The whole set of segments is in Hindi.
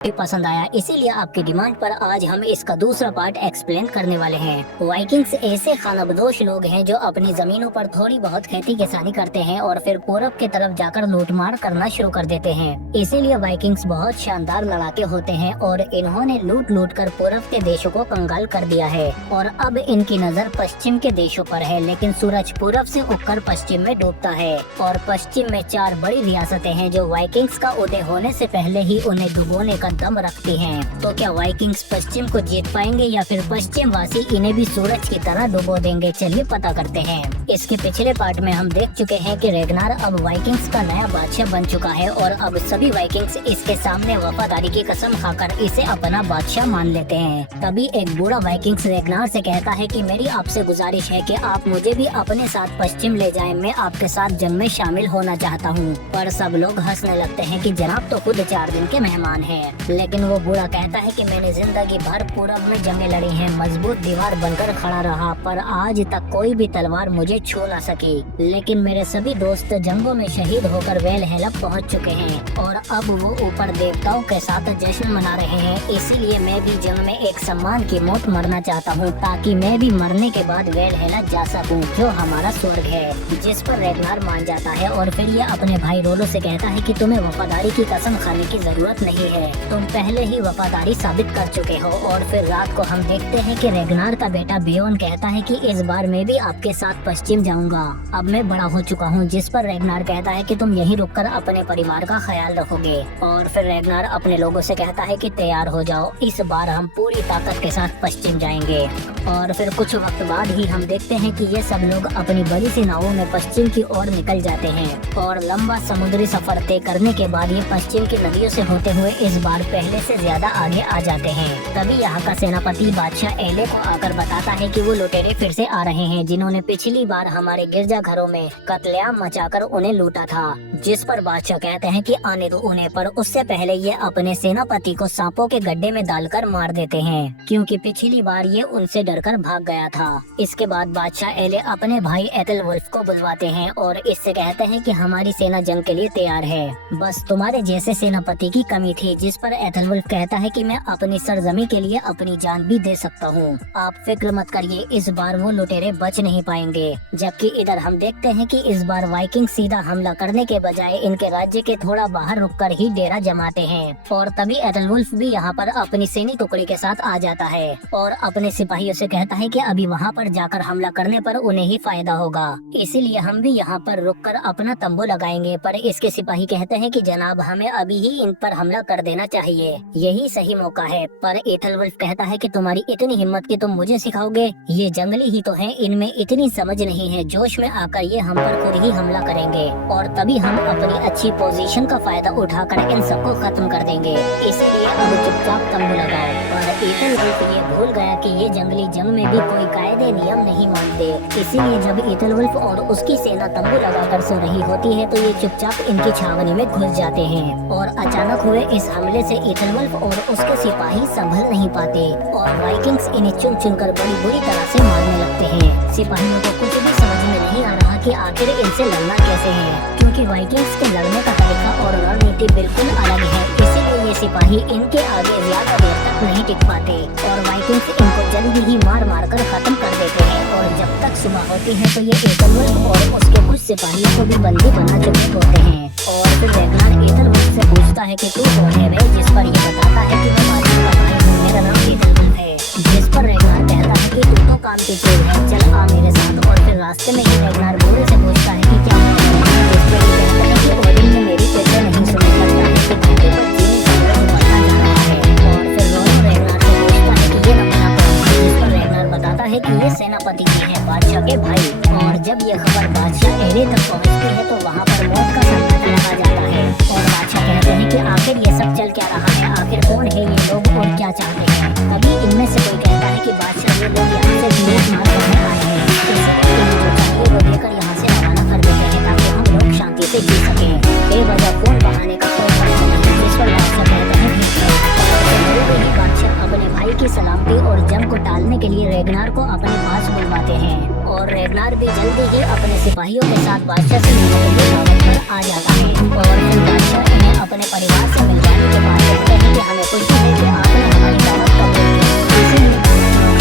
भी पसंद आया, इसीलिए आपकी डिमांड पर आज हम इसका दूसरा पार्ट एक्सप्लेन करने वाले हैं। वाइकिंग्स ऐसे खानाबदोश लोग हैं जो अपनी जमीनों पर थोड़ी बहुत खेती किसानी करते हैं और फिर पूरब की तरफ जाकर लूटमार करना शुरू कर देते हैं। इसीलिए वाइकिंग्स बहुत शानदार लड़ाके होते हैं और इन्होंने लूट लूट कर पूरब के देशों को कंगाल कर दिया है और अब इनकी नजर पश्चिम के देशों पर है। लेकिन सूरज पूरब से उगकर पश्चिम में डूबता है और पश्चिम में 4 बड़ी रियासतें हैं जो वाइकिंग्स का उदय होने से पहले ही उन्हें डुबोने का दम रखती हैं। तो क्या वाइकिंग्स पश्चिम को जीत पाएंगे या फिर पश्चिम वासी इन्हें भी सूरज की तरह डुबो देंगे? चलिए पता करते हैं। इसके पिछले पार्ट में हम देख चुके हैं कि रेगनार अब वाइकिंग्स का नया बादशाह बन चुका है और अब सभी वाइकिंग्स इसके सामने वफादारी की कसम खाकर इसे अपना बादशाह मान लेते हैं। तभी एक बूढ़ा वाइकिंग्स रेगनार से कहता है कि मेरी आपसे गुजारिश है कि आप मुझे भी अपने साथ पश्चिम ले जाएं। मैं आपके साथ जंग में शामिल होना चाहता हूँ। पर सब लोग हंसने लगते हैं कि जनाब तो खुद 4 दिन के मेहमान हैं। लेकिन वो बूढ़ा कहता है कि मैंने जिंदगी भर पूरब में जंगें लड़ी हैं, मजबूत दीवार बनकर खड़ा रहा, पर आज तक कोई भी तलवार मुझे छू न सकी। लेकिन मेरे सभी दोस्त जंगों में शहीद होकर वेलहेला पहुंच चुके हैं और अब वो ऊपर देवताओं के साथ जश्न मना रहे हैं। इसीलिए मैं भी जंग में एक सम्मान की मौत मरना चाहता हूँ ताकि मैं भी मरने के बाद वेलहेला जा सकूँ जो हमारा स्वर्ग है। जिस पर रेगनार मान जाता है और फिर ये अपने भाई रोलो से कहता है कि तुम्हें वफादारी की कसम खाने की जरूरत नहीं है, तुम पहले ही वफादारी साबित कर चुके हो। और फिर रात को हम देखते हैं कि रेगनार का बेटा बेयोन कहता है कि इस बार मैं भी आपके साथ पश्चिम जाऊंगा, अब मैं बड़ा हो चुका हूँ। जिस पर रेगनार कहता है कि तुम यहीं रुककर अपने परिवार का ख्याल रखोगे। और फिर रेगनार अपने लोगों से कहता है कि तैयार हो जाओ, इस बार हम पूरी ताकत के साथ पश्चिम जाएंगे। और फिर कुछ वक्त बाद ही हम देखते हैं कि ये सब लोग अपनी बड़ी सी नावों में पश्चिम की ओर निकल जाते हैं और लंबा समुद्री सफर तय करने के बाद ये पश्चिम की नदियों से होते हुए इस बार पहले से ज्यादा आगे आ जाते हैं। तभी यहाँ का सेनापति बादशाह एले को आकर बताता है कि वो लुटेरे फिर से आ रहे हैं जिन्होंने पिछली बार हमारे गिरजा घरों में कत्लेआम मचाकर उन्हें लूटा था। जिस पर बादशाह कहते हैं कि आने दो उन्हें, पर उससे पहले ये अपने सेनापति को सांपों के गड्ढे में डालकर मार देते हैं क्योंकि पिछली बार ये उनसे डरकर भाग गया था। इसके बाद बादशाह एले अपने भाई एथेलवुल्फ को बुलवाते हैं और इससे कहते हैं कि हमारी सेना जंग के लिए तैयार है, बस तुम्हारे जैसे सेनापति की कमी थी। जिस पर एथेलवुल्फ कहता है कि मैं अपनी सरजमी के लिए अपनी जान भी दे सकता हूँ, आप फिक्र मत करिए, इस बार वो लुटेरे बच नहीं पाएंगे। जबकि इधर हम देखते हैं कि इस बार वाइकिंग सीधा हमला करने के बजाय इनके राज्य के थोड़ा बाहर रुककर ही डेरा जमाते हैं। और तभी एथेलवुल्फ भी यहाँ पर अपनी सैनिक टुकड़ी के साथ आ जाता है और अपने सिपाहियों से कहता है कि अभी वहाँ पर जाकर हमला करने पर उन्हें ही फायदा होगा, इसीलिए हम भी यहाँ पर रुककर अपना तंबू लगाएंगे। पर इसके सिपाही कहते हैं कि जनाब हमें अभी ही इन पर हमला कर देना चाहिए, यही सही मौका है। पर एथेलवुल्फ कहता है कि तुम्हारी इतनी हिम्मत कि तुम मुझे सिखाओगे, ये जंगली ही तो हैं, इनमें इतनी समझ नहीं है, जोश में आकर ये हम पर खुद ही हमला करेंगे और तभी हम अपनी अच्छी पोजीशन का फायदा उठाकर इन सबको खत्म कर देंगे, इसलिए अब चुपचाप तंबू लगाओ। और एथेलवुल्फ ये भूल गया कि ये जंगली जंग में भी कोई कायदे नियम नहीं मानते, इसीलिए जब एथेलवुल्फ और उसकी सेना तंबू लगाकर सो रही होती है तो ये चुपचाप इनकी छावनी में घुस जाते हैं। और अचानक हुए इस हमले से एथेलवुल्फ और उसके सिपाही संभल नहीं पाते और वाइकिंग्स इन्हें चुन चुनकर बड़ी बुरी तरह से मारने लगते हैं। सिपाहियों को कुछ भी समझ में नहीं आ रहा कि आखिर इनसे लड़ना कैसे है, क्योंकि वाइकिंग्स के लड़ने का तरीका और रणनीति बिल्कुल अलग है। इसीलिए ये सिपाही इनके आगे ज्यादा देर तक नहीं टिक पाते और वाइकिंग्स इनको जल्दी ही मार मार कर खत्म कर देते हैं। और जब तक सुबह होती है तो ये एथेलवुल्फ और उसके कुछ सिपाहियों को भी बंदी बना चुके होते हैं। और फिर रेगनार एथेलवुल्फ से पूछता है कि तू कौन है वे? जिस पर ये बताता है कि मैं मालिक का भाई हूँ, मेरा नाम एथेलवुल्फ है। जिस पर रेगनार कहता है कि तू तो काम की चीज है, चल आ मेरे साथ। और फिर रास्ते में ही रेगनार बूढ़े से पूछता है कि क्या जिस पर ये कहता है कि ओडिन ने मेरी चर्चा नहीं सुनी, लगता है कि धरती पर चीनी का रंग बढ़ता जा रहा है। और फिर रोनो रेगनार से पूछता है कि ये नमूना कौन है? जिस पर रेगनार बताता है कि ये सेनापति जी है, बादशाह के भाई। और जब ये खबर बादशाह एले तक पहुंचती है तो वहाँ पर मौत का सन्नाटा लगा जाता है और बादशाह कहते हैं कि आखिर ये सब चल क्या रहा है, आखिर कौन है ये लोग और क्या चाहते हैं? तभी इनमें से कोई कहता है कि बादशाह ये लोग यहाँ से लूट मार करने आए हैं, इसलिए इन्हें जो चाहिए वो देकर यहाँ से रवाना कर देते हैं ताकि हम लोग शांति से जी सकें। बेवजह खून बहाने का कोई मतलब नहीं। जिस पर बादशाह कहते हैं ठीक है। बादशाह अपने भाई की सलामती और जंग को टालने के लिए रेगनार को अपने पास बुलवाते हैं और रेगनार भी जल्दी ही अपने सिपाहियों के साथ बादशाह से मिलने के लिए दावत पर आ जाता है। और फिर बादशाह इन्हें अपने परिवार से मिलवाने के बाद कहते हैं कि इसलिए हमें खुशी है कि आपने हमारी दावत कबूल की। इसीलिए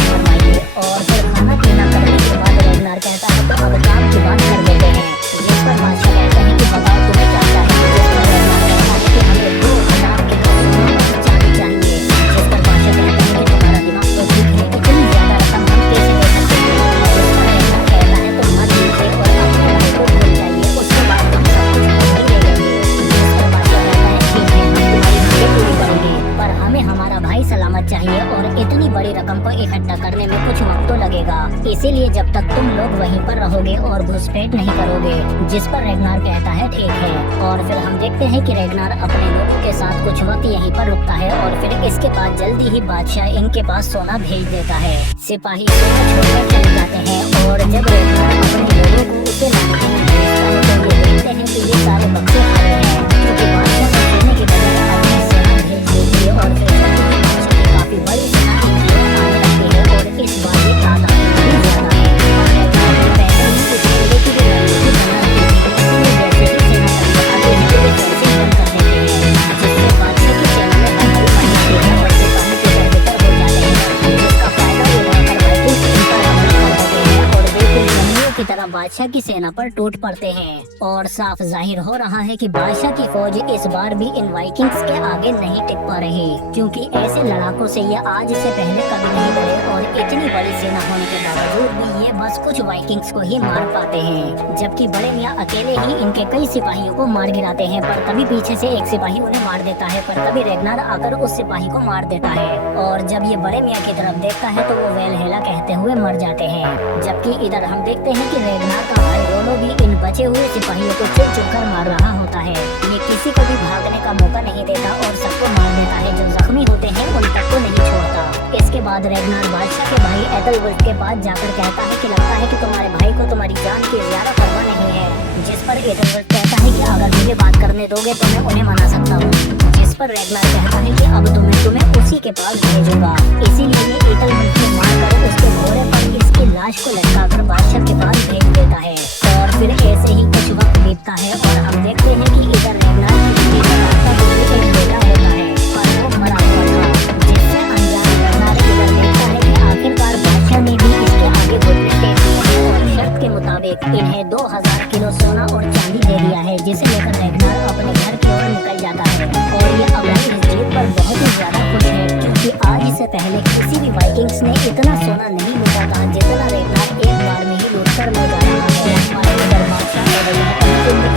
फरमाइए। और फिर खाना पीना करने के बाद रेगनार कहता है तो अब काम की बात कर देते हैं। जिस पर बादशाह कहते हैं कि बताओ तुम्हें क्या चाहिए। जिस पर रेगनार कहता है कि हमें 2000 किलो सोना और चांदी चाहिए। जिस पर बादशाह कहते हैं कि तुम्हारा दिमाग तो ठीक है, इतनी ज्यादा रकम हम कैसे दे सकते हैं। जिस पर रेगनार कहता है तुम मत लीजिए और अपने भाई को भूल जाइए, उसके बाद हम सब कुछ नहीं ले लेंगे। जिस पर बादशाह कहता है ठीक है, हम तुम्हारी मांगें पूरी करेंगे, पर हमें हमारा भाई सलामत चाहिए और इतनी बड़ी रकम को इकट्ठा करने में कुछ वक्त तो लगेगा। इसीलिए जब तक तुम लोग वहीं पर रहोगे और घुसपैठ नहीं करोगे। जिस पर रेगनार कहता है ठीक है। और फिर हम देखते हैं कि रेगनार अपने लोगों के साथ कुछ वक्त यहीं पर रुकता है और फिर इसके बाद जल्दी ही बादशाह इनके पास सोना भेज देता है। सिपाही सोना छोड़कर चले जाते हैं और जब रेगनार अपने लोगों को उसे लाने के लिए भेजता है तो ये देखते हैं कि ये सारे बक्से खाली हैं, क्योंकि बादशाह ने सोने की बजाय अपनी सेना भेज देती है। और फिर बादशाह की काफी बड़ी सेना इनकी ओर आने लगती है और इस बार ये तादाद भी ज्यादा है। और रेगनार ने पहले ही इस हमले की रणनीति बना रखी थी, इसलिए जैसे ही सेना आगे ही ये फेंसिंग बंद कर देते हैं, जिससे बादशाह की सेना में हड़बड़ी मच जाती है और सिपाही बेतर हो जाते हैं। जिसका फायदा उठाकर वाइकिंग्स इन पर हमला कर देते हैं और वे कुछ जंगलियों की तरह बादशाह की सेना पर टूट पड़ते हैं। और साफ जाहिर हो रहा है कि बादशाह की फौज इस बार भी इन वाइकिंग्स के आगे नहीं टिक पा रही, क्योंकि ऐसे लड़ाकों से ये आज से पहले कभी नहीं लड़े और इतनी बड़ी सेना होने के बावजूद भी ये बस कुछ वाइकिंग्स को ही मार पाते हैं। जबकि बड़े मियाँ अकेले ही इनके कई सिपाहियों को मार गिराते हैं, पर तभी पीछे से एक सिपाही उन्हें मार देता है, पर तभी रेगनार आकर उस सिपाही को मार देता है। और जब ये बड़े मियाँ की तरफ देखता है तो वो वेलहेला कहते हुए मर जाते हैं। जबकि इधर हम देखते हैं कि रेगनार का भाई रोलो भी इन बचे हुए सिपाहियों को चुन चुनकर मार रहा होता है। ये किसी को भी भागने का मौका नहीं देता और सबको मार देता है, जो जख्मी होते हैं उन तक को नहीं छोड़ता। इसके बाद रेगनार बादशाह के भाई एथलवुल्फ के पास जाकर कहता है कि लगता है कि तुम्हारे भाई को तुम्हारी जान की ज्यादा परवाह नहीं है। जिस पर एथलवुल्फ कहता है कि अगर मुझे बात करने दोगे तो मैं उन्हें मना सकता हूँ। जिस पर रेगनार कहता है कि अब तुम्हें उसी के पास भेजूंगा। इसीलिए ये एथलवुल्फ को मारकर उसके घोड़े पर इसकी लाश को लटकाकर बादशाह के पास भेज देता है। और फिर ऐसे ही कुछ वक्त बीतता है और हम देखते हैं कि इधर रेगनार की बेटी का रास्ता दूर एक बेटा होता है, पर वो मरा हुआ था। जिससे अनजान रेगनार इधर देखता है कि आखिरकार बादशाह ने भी इसके आगे घुटने टेक दिए हैं और शर्त के मुताबिक इन्हें 2000 किलो सोना और चांदी दे दिया है, जिसे लेकर रेगनार अपने घर की ओर निकल जाता है। और ये अपनी इस जीत पर बहुत ही ज्यादा खुश है, क्योंकि आज से पहले किसी भी वाइकिंग्स ने इतना सोना नहीं लूटा था जितना रेगनार एक बार में ही लूट कर ले जा रहा है।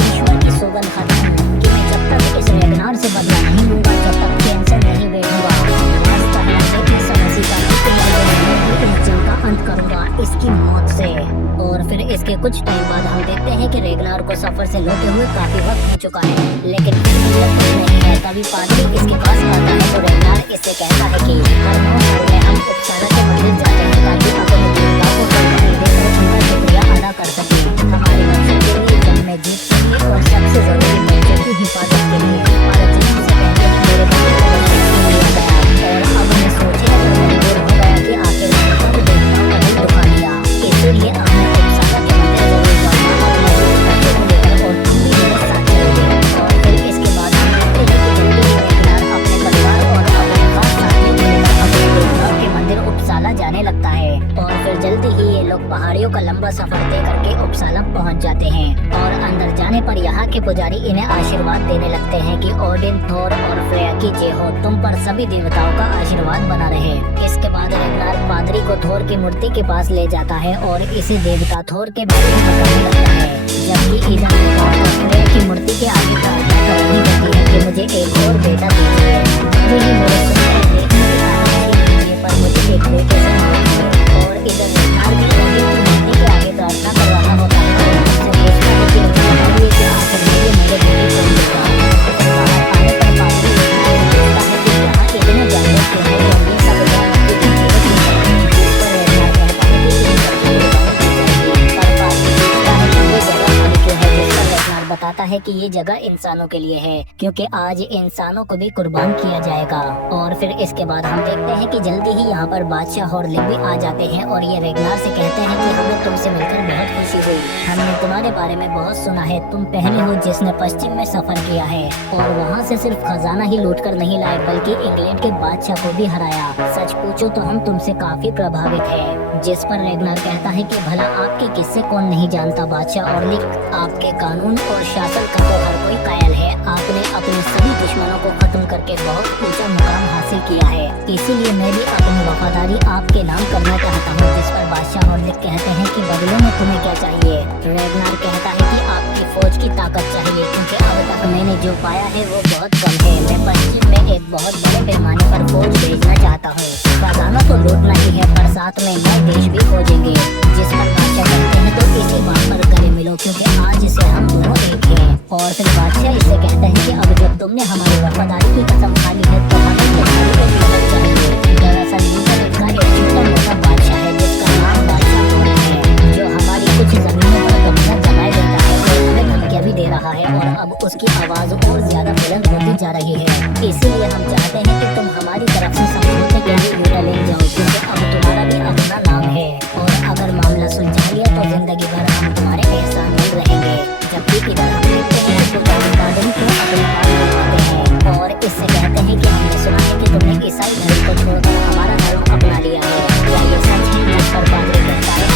ईश्वर की सौगंध खाता हूँ कि मैं जब तक इस रेगनार से बदला नहीं लूंगा, जब तक चैन से नहीं बैठूंगा। आज पहला इस समस्या का अंत करूंगा इसकी मौत से। और फिर इसके कुछ टाइम बाद हम देखते हैं कि रेगनार को सफर से लौटे हुए काफी वक्त हो चुका है, लेकिन फिर भी ये खुश नहीं है। तभी पादरी इसके पास आता है तो रेगनार इससे कहता है कि हर 9 साल में हम उपसाला के मंदिर जाते हैं ताकि अपने देवता को प्रसन्न देकर उनका शुक्रिया अदा कर सके। हमारे वंश के लिए, जंग में जीत के लिए और सबसे जरूरी बच्चे की हिफाजत के लिए। हमारे जन्म से पहले ही मेरे बच्चे को बच्चे छीन लिया गया और अब मैं सोचे मजबूर हो गया कि आखिर सब देवताओं का दिल दुखा लिया। इसीलिए अब मैं उपसाला के मंदिर जरूर जाऊंगा अपने बच्चे को लेकर और तुम भी मेरे साथ चलोगे। और फिर इसके बाद हम देखते हैं कि जल्दी ही रेगनार अपने परिवार और अपने खास साथियों को लेकर अपने देवताओं के मंदिर उपसाला जाने लगता है। और फिर जल्दी ही ये लोग पहाड़ियों का लंबा सफर तय करके उपसाला पहुंच जाते हैं। और अंदर जाने पर यहाँ के पुजारी इन्हें आशीर्वाद देने लगते हैं कि ओडिन, थोर और फ्रेया की जय हो, तुम पर सभी देवताओं का आशीर्वाद बना रहे। इसके बाद रेगनार पादरी को थोर की मूर्ति के पास ले जाता है और इसी देवता थोर के बारे में बताने लगता है। जबकि इधर फ्रेया की मूर्ति के आगे प्रार्थना कर रही होती है कि मुझे एक और बेटा दीजिए, यही मेरे सुंदर देखने की आकांक्षा कीजिए, पर मुझे एक बेटे से मांगिए। और इधर रेगनार भी ओडिन की मूर्ति के आगे प्रार्थना कर रहा होता है और उससे पूछता है कि बताइए कि आखिर मुझे मेरे बेटे को मिलेगा। बाहर आने पर पादरी पूछता है कि यहाँ इतने जानवर क्यों हैं, रंगीन सा बाजार आपकी जीवन की है। जिस पर रेगनार कहता है कि इन सबको बतानी चाहिए, पर पादरी पूछता है कि ये जगह खाली क्यों है। जिस पर रेगनार बताता है कि ये जगह इंसानों के लिए है, क्योंकि आज इंसानों को भी कुर्बान किया जाएगा। और फिर इसके बाद हम देखते हैं कि जल्दी ही यहाँ पर बादशाह और लिव भी आ जाते हैं और ये रेगनार से कहते हैं कि हमें तुमसे मिलकर बहुत खुशी हुई। हमने तुम्हारे बारे में बहुत सुना है, तुम पहले हो जिसने पश्चिम में सफर किया है और वहाँ से सिर्फ खजाना ही लूट कर नहीं लाए बल्कि इंग्लैंड के बादशाह को भी हराया। सच पूछो तो हम तुमसे काफी प्रभावित है। जिस पर रेगनार कहता है कि भला आपके किस्से कौन नहीं जानता बादशाह और लिख, आपके कानून और शासन का तो हर कोई कायल है। आपने अपने सभी दुश्मनों को खत्म करके बहुत ऊंचा मुकाम हासिल किया है, इसीलिए मैं भी अपनी वफादारी आपके नाम करना चाहता हूँ। जिस पर बादशाह और लिख कहते हैं कि बदले में तुम्हें क्या चाहिए। रेगनार कहता है कि आपकी फौज की ताकत चाहिए, क्योंकि अब तक मैंने जो पाया है वो बहुत कम है। मैं पश्चिम में एक बहुत बड़े पैमाने पर फौज भेजना चाहता हूँ। खजाना तो लूटना ही है पर साथ में नए देश भी खोजेंगे। जिस पर बादशाह कहते हैं तो इसी बात पर गले मिलो, क्योंकि आज से हम दोनों एक हैं। और फिर बादशाह इससे कहते हैं कि अब जब तुमने हमारी वफादारी की कसम खा ली है तो हमें तुम्हारी भी मदद चाहिए। दरअसल यूसुफ का एक छोटा मोटा बादशाह है जिसका नाम बादशाह मोहम्मद है, जो हमारी कुछ जमीनों पर कब्जा जमाए देता है और हमें धमकियां भी दे रहा है और अब उसकी आवाज और ज्यादा बुलंद होती जा रही है। इसीलिए हम चाहते हैं कि तुम हमारी तरफ से समझौते के लिए निर्णय ले जाओ, क्योंकि अब तुम्हारा भी अपना नाम है और अगर मामला सुलझा लिया तो जिंदगी भर हम तुम्हारे एहसानमंद रहेंगे। जबकि इधर हम देखते हैं कि गार्डन को अपने पास बुलाते हैं और इससे कहते हैं कि हमने सुना है कि तुमने ईसाई धर्म को छोड़कर हमारा धर्म अपना लिया है, क्या ये सच है? जिस पर पादरी कहता है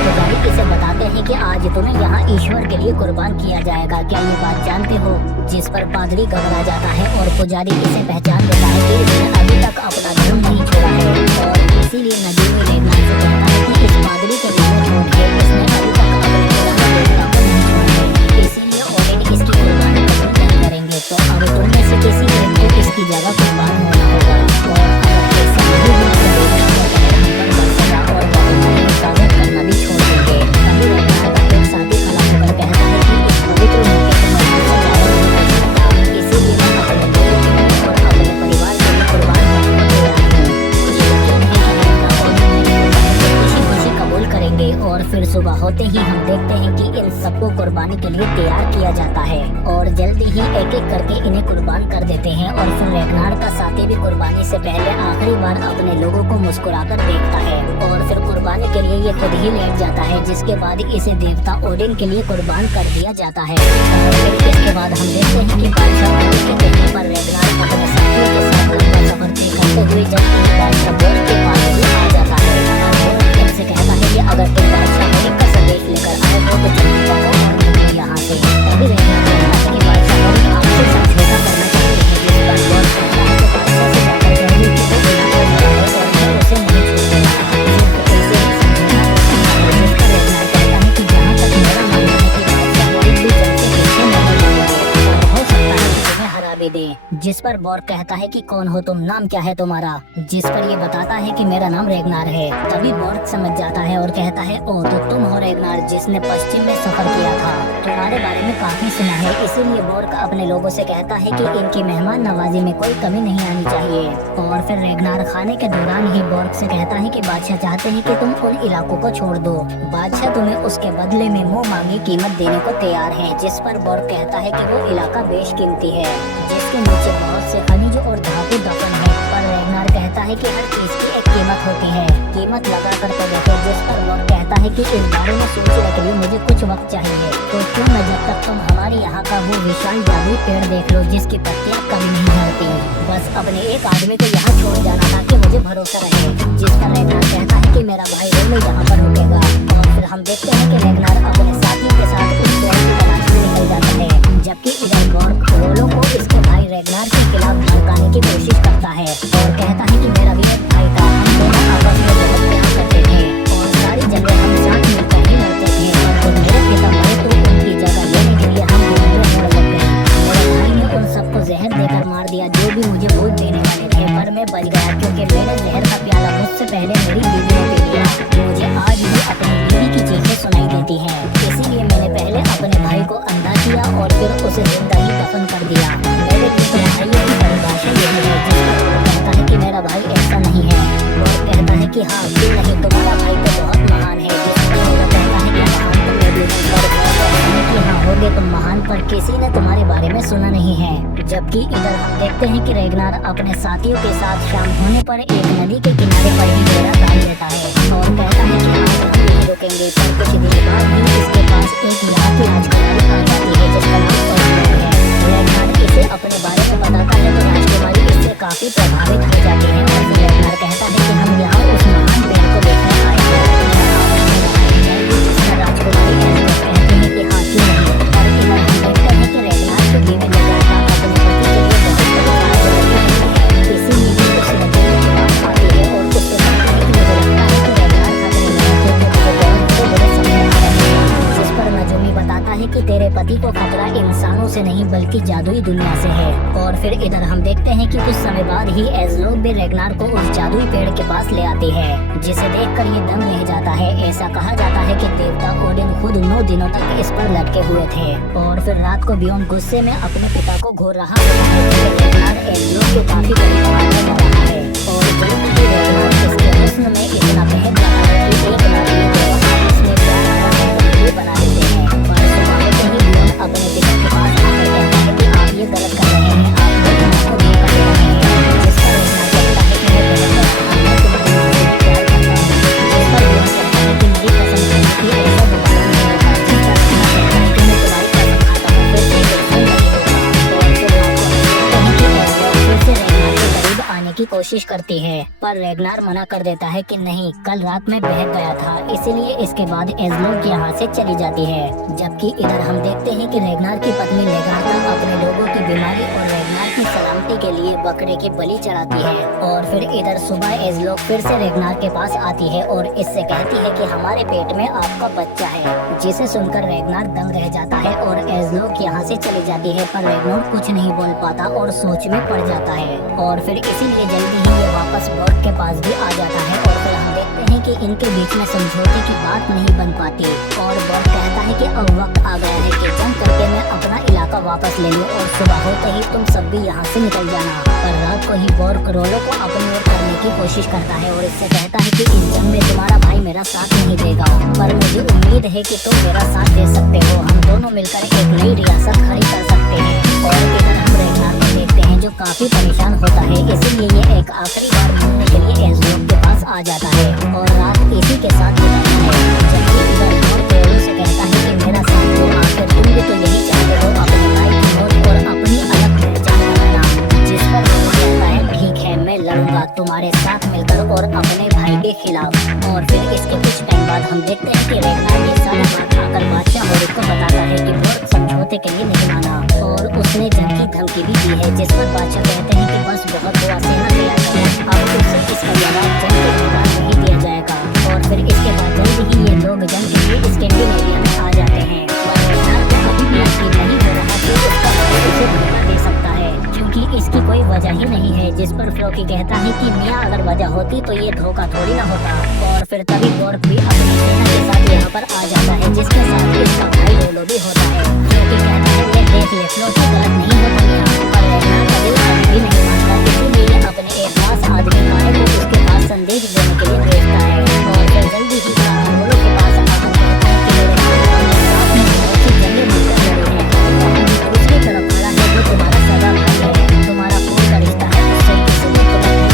पुजारी इसे बताते हैं कि आज तुम्हें यहाँ ईश्वर के लिए कुर्बान किया जाएगा, क्या ये बात जानते हो? जिस पर पादरी घबरा जाता है और पुजारी इसे पहचान देता है कि इसने अभी तक अपना धर्म नहीं छोड़ा है और इसीलिए नदी में रेगनार से कहता है कि इस पादरी के लिए छोड़ है, इसने अभी तक अपने पुराने देवता को नहीं छोड़ा है, इसीलिए ओडिन इसकी कुर्बानी पसंद नहीं करेंगे। तो अब तुम में से किसी एक को इसकी जगह कुर्बान होना होगा और अगर ऐसा नहीं हुआ तो और स्वागत करना भी छोड़ देंगे। तभी रेगनार का एक साथी खड़ा होकर कहता है कि इस पवित्र मौके को मैं इसीलिए मैं अपने लोगों के लिए और अपने परिवार के लिए कुर्बान करने को तैयार हूँ। मुझे यकीन है कि रेगनार और मैं खुशी खुशी कबूल करेंगे। और फिर सुबह होते ही हम देखते हैं कि इन सबको कुर्बानी के लिए तैयार किया जाता है और जल्दी ही एक एक करके इन्हें कुर्बान कर देते हैं। और फिर रेगनार का साथी भी कुर्बानी से पहले आखिरी बार अपने लोगों को मुस्कुराकर देखता है और फिर कुर्बानी के लिए ये खुद ही लेट जाता है, जिसके बाद इसे देवता ओडिन के लिए कुर्बान कर दिया जाता है। और फिर इसके बाद हम देखते हैं कि बादशाह ओडिन के कहने पर रेगनार अपने साथियों के साथ लंबा सफर तय करते हुए जब बादशाह बोर्ड के पास भी आ जाता है और इनसे कहता है कि अगर तुम बादशाह ओडिन का संदेश लेकर आए हो तो जल्दी जाओ और यहाँ से। तभी रेगनार कहता है कि बादशाह ओडिन आपसे समझौता करना चाहते हैं, जिस पर बोर्ड कहता है कि बादशाह से जाकर कहेंगे कि वो बिना कोई लड़ाई और मैं उसे नहीं छोड़ूंगा। सिर्फ ऐसे ही समझौता। जिस पर रेगनार कहता है कि जहाँ तक मेरा मानना है कि बादशाह ओडिन भी जंग से पीछे नहीं रहेंगे और हो सकता है कि तुम्हें हरा भी दे। जिस पर बोर्ड कहता है कि कौन हो तुम, नाम क्या है तुम्हारा? जिस पर ये बताता है कि मेरा नाम रेगनार है। तभी बोर्ड समझ जाता है और कहता है ओ तो तुम हो रेगनार जिसने पश्चिम में सफर किया था, तुम्हारे बारे में काफी सुना है। इसीलिए बोर्ड अपने लोगों से कहता है कि इनकी मेहमान नवाजी में कोई कमी नहीं आनी चाहिए। और फिर रेगनार खाने के दौरान ही बोर्ड से कहता है कि बादशाह चाहते हैं कि तुम उन इलाकों को छोड़ दो, बादशाह तुम्हें उसके बदले में मुंह मांगी कीमत देने को तैयार है। जिस पर बोर्ड कहता है कि वो इलाका बेशकीमती है जिसके नीचे बहुत से खनिज और धातु दफन है। पर रेगनार कहता है कि हर चीज की एक कीमत होती है, कीमत लगा कर तो देखो। जिस पर बोर्ड कहता है कि इस बारे में सोचने के लिए मुझे कुछ वक्त चाहिए, तो क्यों न जब तक तुम हमारे यहाँ का वो विशाल जादुई पेड़ देख लो जिसकी पत्तियाँ कभी नहीं झड़ती। बस अपने एक आदमी को यहाँ छोड़ जाना था कि मुझे भरोसा रहे। जिस पर रेगनार कहता है कि मेरा भाई रोलो यहाँ पर रुकेगा। और फिर हम देखते हैं कि रेगनार अपने साथियों के साथ उस पेड़ की तलाश में निकल जाता है, जबकि इधर बोर्ड रोलो को इसके भाई रेगनार के खिलाफ भड़काने की कोशिश करता है और कहता है कि मेरा भी एक भाई था, हम दोनों आपस में बहुत प्यार करते थे और सारी जगह हम साथ मिलकर ही लड़ते थे और जब मेरे पिता मरे तो उनकी जगह लेने के लिए हम दोनों लड़ गए। मेरे भाई ने उन सबको जहर देकर मार दिया जो भी मुझे वोट देने वाले थे, पर मैं बच गया क्योंकि मेरे जहर का प्याला मुझसे पहले मेरी बीवी ने पी लिया। मुझे आज भी अपनी बीवी की चीखें सुनाई देती हैं, इसीलिए मैंने पहले अपने भाई को अंधा किया और फिर उसे जिंदा ही दफन कर दिया। मेरे लिए तुम्हारी की परिभाषा यही है। जिस पर वो कहता है कि मेरा भाई ऐसा नहीं है। वो कहता है कि हाँ क्यों नहीं, तुम्हारा भाई तो बहुत महान है। जिस पर वो कहता है कि महान तो मैं भी हूँ, पर कि हाँ होगे तुम महान, पर किसी ने तुम्हारे बारे में सुना नहीं है। जबकि इधर हम देखते हैं कि रेगनार अपने साथियों के साथ शाम होने पर एक नदी के किनारे पर ही डेरा डाल लेता है और कहता है कि आज हम नहीं रुकेंगे। पर कुछ दिन बाद ही इसके पास एक यहाँ की राजकुमारी आ जाती है जिसका नाम ओलिवर है। रेगनार इसे अपने बारे में बताता है तो राजकुमारी इससे काफी प्रभावित हो जाती है और फिर रेगनार कहता है कि हम यहाँ उस महान पेड़ को देखने आए हैं। राजकुमारी कहती है कि हाँ क्यों नहीं। और इधर हम देखते हैं कि रेगनार की बीवी लेगाटा अपने पति के लिए बहुत बड़ी इसीलिए उसे आती है और उससे कहती है कि मुझे लगता है कि रेगनार खतरे में है क्योंकि मुझे बहुत से बुरे समय आ रहे हैं। जिस पर नजूमी बताता है कि तेरे पति को खतरा इंसानों से नहीं बल्कि जादुई दुनिया से है। और फिर इधर हम देखते हैं कि कुछ समय बाद ही एज़लोग भी रेगनार को उस जादुई पेड़ के पास ले आती है जिसे देखकर ये दंग रह जाता है। ऐसा कहा जाता है कि देवता ओडिन खुद 9 दिनों तक इस पर लटके हुए थे। और फिर रात को बियोन गुस्से में अपने पिता को घूर रहा है। रेगनार एज़लोग को काफी परेशान कर रहा है और जल्द ही रेगनार इसके हुस्न में इतना बहक जाता है कि एक रात में इसमें प्यार बना देते हैं। पर सुबह होते ही बियोन अपने पिता के पास आकर कहता है कि आप ये गलत कर रहे हैं, आप रेगनार को धोखा दे रहे हैं। जिस पर रेगनार कहता है कि मैं गलत कर रहा हूं, मैं तुम्हें प्यार करता हूं। जिस पर बियोन कहता है कि मुझे कसम है कि ऐसा दोबारा नहीं होगा। जिस पर रेगनार कहता है कि मैं तुम्हारी कसम खाता हूं, फिर से ऐसा नहीं होगा। और फिर रात को फिर से रेगनार के करीब आने की कोशिश करती है पर रेगनार मना कर देता है कि नहीं, कल रात में बहक गया था, इसीलिए इसके बाद एज़लोग यहाँ से चली जाती है। जबकि इधर हम देखते हैं कि रेगनार की पत्नी लेगाटा अपने लोगों की बीमारी और रेगनार की सलामती के लिए बकरे की बलि चढ़ाती है। और फिर इधर सुबह एज़लोग फिर से रेगनार के पास आती है और इससे कहती है कि हमारे पेट में आपका बच्चा है। जिसे सुनकर रेगनार दंग रह जाता है और एज़लोग यहाँ से चली जाती है पर रेगनार कुछ नहीं बोल पाता और सोच में पड़ जाता है। और फिर इसीलिए जल्दी ही ये वापस बॉर्ड के पास भी आ जाता है और फिर हम देखते हैं कि इनके बीच में समझौते की बात नहीं बन पाती। और बॉर्ड कहता है कि अब वक्त आ गया है कि जंग करके मैं अपना इलाका वापस ले लूं और सुबह होते ही तुम सब भी यहाँ से निकल जाना। पर रात को ही बॉर्ड रोलो को अपनी ओर करने की कोशिश करता है और इससे कहता है कि इस जंग में तुम्हारा भाई मेरा साथ नहीं देगा, पर मुझे उम्मीद है कि तुम मेरा साथ दे सकते हो। हम दोनों मिलकर एक नई रियासत खड़ी कर सकते हैं। और इधर हम रेगनार को देखते हैं जो काफी परेशान होता है, इसीलिए ये एक आखिरी बार मिलने के लिए एज़लोग के पास आ जाता है और रात इसी के साथ बिताता है। जबकि इधर बॉर्ड रोलो से कहता है कि मेरा साथ दो, आखिर तुम भी तो यही चाहते हो, अपने भाई की मौत और अपनी अलग पहचान बनाना। जिस पर रोलो कहता है ठीक है, मैं लड़ूंगा तुम्हारे साथ मिलकर और अपने भाई के खिलाफ। और फिर इसके कुछ टाइम बाद हम देखते हैं कि रेगनार ये सारी बात आकर बादशाह होरिक को बताता है कि बॉर्ड समझौते के लिए नहीं माना और उसने जंग की धमकी भी दी है। जिस पर बादशाह कहते हैं कि बस बहुत हुआ, सेना तैयार करो, अब उससे इसका जवाब जंग के दौरान नहीं दिया जाएगा। और फिर इसके बाद जल्द ही ये लोग जंग के लिए स्कैंडिनेविया में आ जाते हैं। और रेगनार को अभी भी यकीन नहीं हो रहा कि उसका भाई उसे धोखा दे सकता है क्योंकि इसकी कोई वजह ही नहीं है। जिस पर फ्लोकी कहता है कि मियाँ अगर वजह होती तो ये धोखा थोड़ी ना होता। और फिर तभी बॉर्ड भी अपनी सेना के साथ यहाँ पर आ जाता है जिसके साथ इसका भाई रोलो भी होता है। फ्लोकी कहता है ये देख ले, फ्लोकी गलत नहीं होता मियाँ, पर रेगनार का दिल अभी भी नहीं मानता, इसीलिए अपने एक खास आदमी कारे को उसके पास संदेश देने के लिए भेजता है। और फिर जल्दी ही रोलो के पास आकर कहता है कि मेरे साथ में बहुत सी जंगें मिलकर लड़ी हैं। दूसरी तरफ खड़ा है जो तुम्हारा सगा भाई है, तुम्हारा खून का रिश्ता है, उससे किसी ने तुम्हें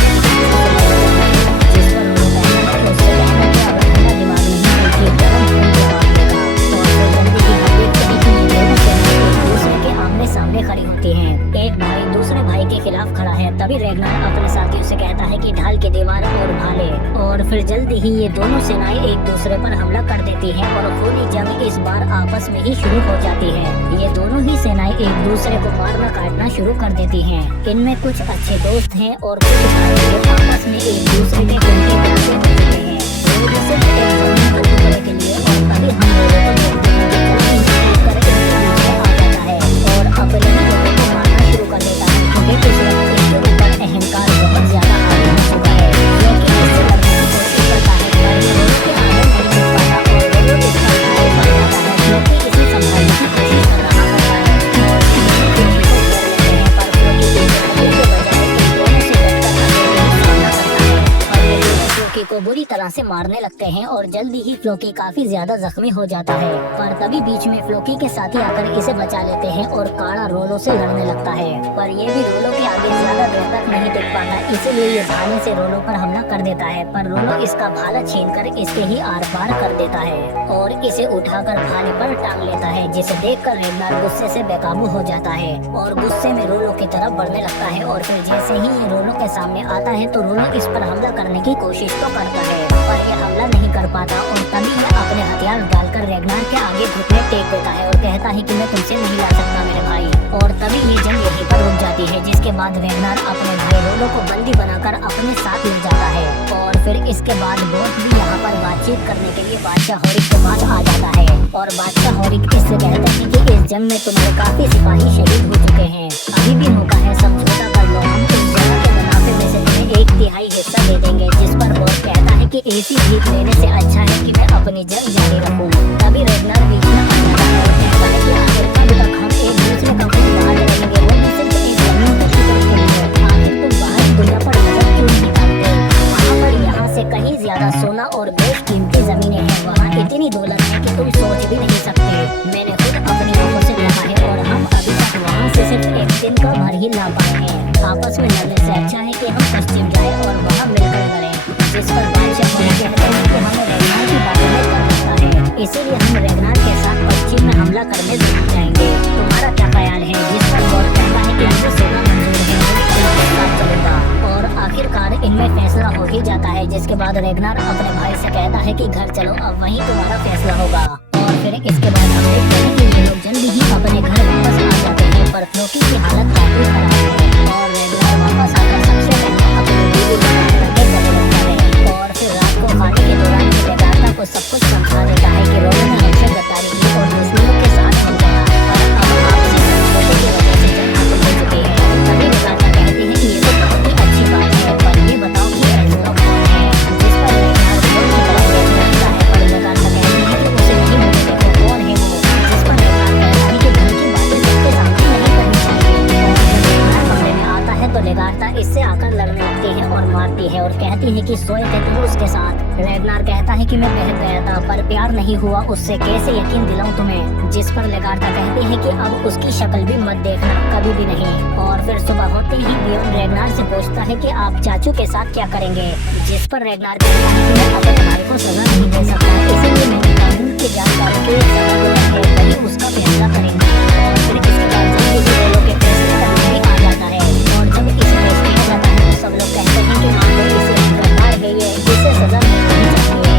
जिस पर रोलो कहता है उससे कहना कि अब ठंडा दिमाग नहीं बल्कि गरम खून जवाब देगा। और फिर जल्दी ही हम देखते हैं कि ये दोनों सेनाएं एक दूसरे के आमने सामने खड़ी होती हैं। एक भाई दूसरे भाई के खिलाफ खड़ा है। तभी रेगनार अपने साथियों से कहता है कि ढाल की दीवार और भाले। और फिर जल्दी ही ये दोनों सेनाएं एक दूसरे पर हमला कर देती हैं और खूनी जंग इस बार आपस में ही शुरू हो जाती है। ये दोनों ही सेनाएं एक दूसरे को मारना काटना शुरू कर देती हैं। इनमें कुछ अच्छे दोस्त हैं और कुछ भाई लोग आपस में एक दूसरे के खून के प्यासे होते हैं। लोग सिर्फ एक जमीन को टुकड़े के लिए। और तभी हम लोगों को देखते हैं कि खूनी जंग कर एक दूसरे आ जाता है और अपने ही लोगों को मारना शुरू कर देता है क्योंकि इस वक्त इसके ऊपर अहंकार बहुत ज्यादा आगे हो चुका है। क्योंकि इससे लड़ने की कोशिश करता है पर रोलो के आगे नहीं मिल पाता और रोलो इसका घायल पड़ जाता है क्योंकि इसे संभालने की कोशिश कर रहा होता है। और इन्हें कुछ भी कर लेते हैं पर क्योंकि इसे भागने के बजाय इन दोनों से डरकर अकेले ही सामना करता है। और ये दोनों क्योंकि इसको बुरी तरह से मारने लगते हैं और जल्दी ही फ्लोकी काफी ज्यादा जख्मी हो जाता है। पर तभी बीच में फ्लोकी के साथी आकर इसे बचा लेते हैं और काड़ा रोलो से लड़ने लगता है। पर ये भी रोलो के आगे ज्यादा देर तक नहीं टिक पाता, इसीलिए ये भाले से रोलो पर हमला कर देता है। पर रोलो इसका भाला छीनकर इसके ही आर पार कर देता है और इसे उठाकर भाले पर टांग लेता है, जिसे देखकर रेगनार गुस्से से बेकाबू हो जाता है और गुस्से में रोलो की तरफ बढ़ने लगता है। और फिर जैसे ही ये रोलो के सामने आता है तो रोलो इस पर हमला करने की कोशिश तो करता है, पर ये हमला नहीं कर पाता। और तभी ये अपने हथियार डालकर रेगनार के आगे घुटने टेक देता है और कहता है कि मैं तुमसे नहीं लड़ सकता मेरे भाई। और तभी ये जंग यहीं पर रुक जाती है, जिसके बाद रेगनार अपने भाई रोलो को बंदी बनाकर अपने साथ ले जाता है। और फिर इसके बाद बोट भी यहाँ पर बातचीत करने के लिए बादशाह होरिक के पास आ जाता है और बादशाह होरिक इससे कहते हैं कि इस जंग में तुम्हारे काफी सिपाही शहीद हो चुके हैं, अभी भी मौका है, समझौता कर लो, हम इस जंग के मुनाफे में से तुम्हें 1/3 हिस्सा दे देंगे। जिस पर बोट कहता है कि ऐसी जीत लेने से अच्छा है कि मैं अपनी जंग जारी रखूं। तभी रेगनार बीच में आ जाता है और कहता है कि आखिर कब तक हम एक दूसरे का कुछ याद रहेंगे, वो भी सिर्फ एक जमीन तक ही करते हैं। आखिर तुम बाहर दुनिया पर नजर क्यों नहीं डालते? वहाँ पर यहाँ से कहीं ज्यादा सोना और बेशकीमती जमीनें हैं, वहाँ इतनी दौलत है कि तुम सोच भी नहीं सकते। मैंने खुद अपनी आंखों से देखा है और हम अभी तक वहाँ से सिर्फ एक दिन का भर ही ला पाए हैं। आपस में लड़ने से अच्छा है कि हम पश्चिम जाए और वहाँ मिलकर लड़ें। जिस पर बादशाह होरिक कहते हैं कि हमें रेगनार की बातों में कर सकता है, इसीलिए हम रेगनार के साथ पश्चिम में हमला करने जरूर जाएंगे। तुम्हारा क्या ख्याल है? जिस पर बोट कहता है कि हमसे सेना मंजूर है, तुम्हारे साथ चलेगा। और आखिरकार इनमें फैसला हो ही जाता है, जिसके बाद रेगनार अपने भाई से कहता है कि घर चलो, अब वहीं तुम्हारा फैसला होगा। और फिर इसके बाद हम देखते हैं कि ये लोग जल्दी ही अपने घर वापस आ जाते हैं, पर फ्लोकी की हालत काफी खराब है और रेगनार वापस आकर सबसे पहले अपनी बीवी को लगे चले लगता है। और फिर रात को खाने के दौरान रेगनार को सब कुछ समझा देता है कि रोलो ने हमसे गद्दारी की और दुश्मनों के साथ हो गया, पर अब आपसी समझौते की वजह से जंग खत्म हो चुकी है। तभी रेगनार कहते हैं कि ये तो बहुत ही अच्छी बात है, पर ये बताओ कि ऐसे लोग कौन है? जिस पर रेगनार बोट की तरफ देखने लगता है, पर रेगनार कहते हैं कि उसे नहीं मुझे देखो कौन है वो। जिस पर रेगनार कहता है कि घर की बातें सबके सामने नहीं करनी चाहिए। और जब रेगनार कमरे में आता है तो रेगार्ता इससे आकर लड़ने लगती है और मारती है और कहती है कि सोए थे तुम उसके साथ। रेगनार कहता है कि मैं बहक गया था, पर प्यार नहीं हुआ उससे, कैसे यकीन दिलाऊं तुम्हें? जिस पर रेगार्ता कहती है कि अब उसकी शक्ल भी मत देखना, कभी भी नहीं। और फिर सुबह होते ही बियोन रेगनार से पूछता है कि आप चाचू के साथ क्या करेंगे? जिस पर रेगनार कहता है कि मैं अपने भाई को सजा नहीं दे सकता, इसीलिए मैंने कानून के जानकारों को एक सजा बुलाई है, वही उसका फैसला करेंगे। और फिर इसके बाद जल्दी ही रोलो के फैसले करने भी आ जाता है और जब इसे पेश किया जाता है तो सब लोग कहते हैं कि हाँ तो इसे मार गई है, इसे सजा नहीं देनी चाहिए।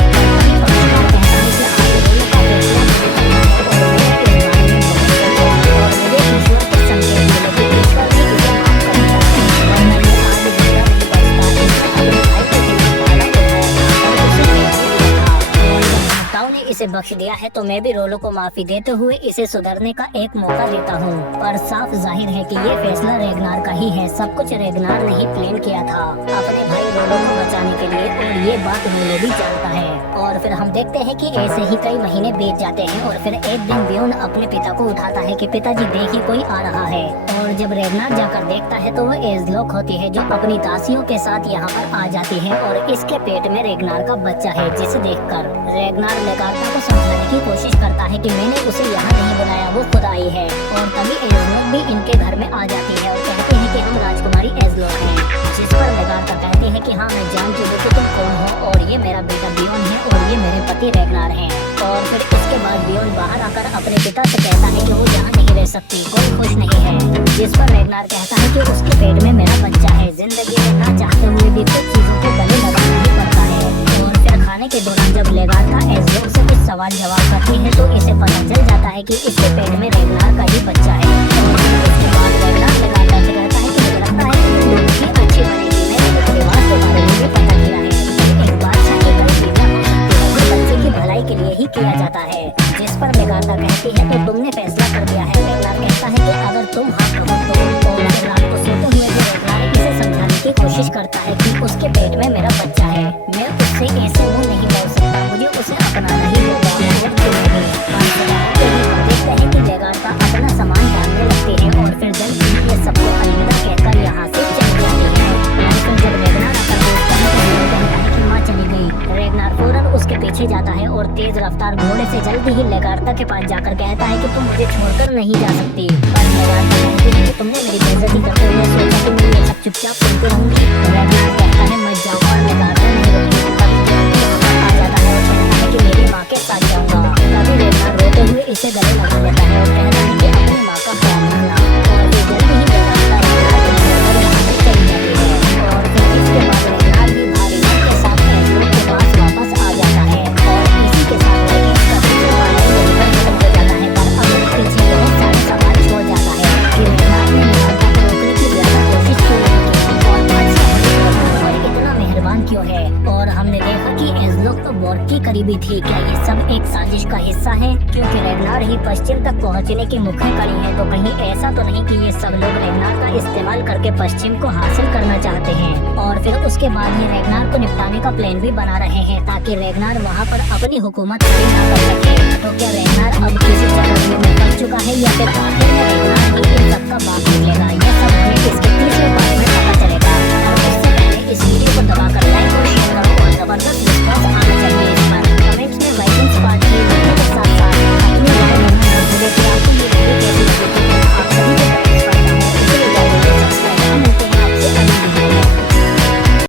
तभी पक्षकार कहता है कि आप रोलो का फैसला नहीं करना है और मैं इस बारे में बहुत और मुझे ईश्वर के संकेत मिले कि ईश्वर भी इसे माफ कर देता है, वरना ये आज जिंदा नहीं बचता। इसने अपने भाई को जीवन वाला उठाया और उसे बेच दिया था। और जब भक्ताओं ने इसे बख्श दिया है तो मैं भी रोलो को माफी देते हुए इसे सुधरने का एक मौका देता हूँ। पर साफ जाहिर है कि ये फैसला रेगनार का ही है, सब कुछ रेगनार ने ही प्लान किया था अपने भाई रोलो को बचाने के लिए, और ये बात रोलो भी जानता है। और फिर हम देखते हैं कि ऐसे ही कई महीने बीत जाते हैं और फिर एक दिन बियोन अपने पिता को उठाता है कि पिताजी देखिए कोई आ रहा है। और जब रेगनार जाकर देखता है तो वो एज़्लोक होती है जो अपनी दासियों के साथ यहाँ पर आ जाती है और इसके पेट में रेगनार का बच्चा है, जिसे देखकर रेगनार लेगार्ता को समझाने की कोशिश करता है कि मैंने उसे यहाँ नहीं बुलाया, वो खुद आई है। और तभी एज़्लोक भी इनके घर में आ जाती है और कहते हैं कि हम राजकुमारी एज़्लोक हैं। जिस पर लेगार्ता कहती है कि हाँ मैं जान चुकी हूँ कि तुम कौन हो और ये मेरा बेटा बियोन है और ये मेरे पति रेगनार हैं। और फिर इसके बाद बियोन बाहर आकर अपने पिता से कहता है कि वो यहाँ नहीं रह सकती, कोई खुश नहीं है। जिस पर रेगनार कहता है कि उसके पेट में मेरा बच्चा है, जिंदगी में ना चाहते हुए भी कुछ चीजों को गले लगाना ही पड़ता है। और फिर खाने के दौरान जब लेगार्ता एज़्लोक से कुछ सवाल जवाब करती है तो इसे पता चल जाता है कि इसके पेट में रेगनार का ही बच्चा है। और इसके बाद रेगनार लेगार्ता से कहता है कि मुझे लगता है कि तुम दोनों की अच्छी बनेगी, मैंने परिवार के बारे में भी पता किया है। एक बादशाह की कई चीजें हो सकती है जो बच्चे की भलाई के लिए ही किया जाता है। जिस पर लेगार्ता कहती है तो तुमने फैसला कर दिया है। रेगनार कहता है कि अगर तुम हाँ कहो तो। और रात को सोते हुए भी रेगनार इसे समझाने की कोशिश करता है कि उसके पेट में मेरा बच्चा है, मैं उससे ऐसे मुंह नहीं मोड़ सकता, मुझे उसे अपनाना ही होगा। और क्यों नहीं? हम देखते हैं कि लेगार्ता अपना सामान डालने लगती है और फिर जल्द ही ये सबको अलविदा कहकर यहाँ से चली जाती है। और फिर जब रेगनार आकर देखता है तो वो कहता है कि माँ चली गई पीछे जाता है और तेज रफ्तार घोड़े से जल्दी ही लेगार्ता के पास जाकर कहता है कि तुम मुझे छोड़कर नहीं जा सकती। पर लेगार्ता कहती है कि तुमने मेरी बेइज्जती करते हुए सोचा कि मैं ये सब चुपचाप सुनती रहूंगी। रेगनार कहता है मत जाओ, पर लेगार्ता नहीं रुकती। आ जाता है और कहता है कि मेरी माँ के साथ जाऊंगा। तभी रेगनार रोते हुए इसे गले लगा लेता है और कहता है कि अपनी माँ का ख्याल रखना। और फिर जल्दी ही लेगार्ता रेगनार को छोड़कर वहाँ से चली जाती है। और फिर इसके बाद रेगनार भी भारी के साथ एज़्लोग के पास वापस आ जाता है और इसी के साथ वाइकिंग्स का सिलसिला यहीं पर खत्म हो जाता है। पर अब पीछे बहुत सारे सवाल छोड़ जाता है कि रेगनार ने निराशा को रोकने की ज्यादा कोशिश क्यों नहीं की और बादशाह इतना मेहरबान क्यों है। और हमने देखा कि एज़्लोग तो बोर्ग की करीबी थी। क्या ये सब एक साजिश का हिस्सा है? क्योंकि रेगनार ही पश्चिम तक पहुंचने की मुख्य कड़ी है, तो कहीं ऐसा तो नहीं कि ये सब लोग रेगनार का इस्तेमाल करके पश्चिम को हासिल करना चाहते हैं और फिर उसके बाद ये रेगनार को निपटाने का प्लान भी बना रहे हैं ताकि रेगनार वहाँ पर अपनी हुकूमत खड़ी ना कर सके। तो क्या रेगनार अब किसी चक्रव्यूह में फंस चुका है या फिर आखिर में रेगनार ही इन सबका बाप निकलेगा? ये सब हमें इसके तीसरे पार्ट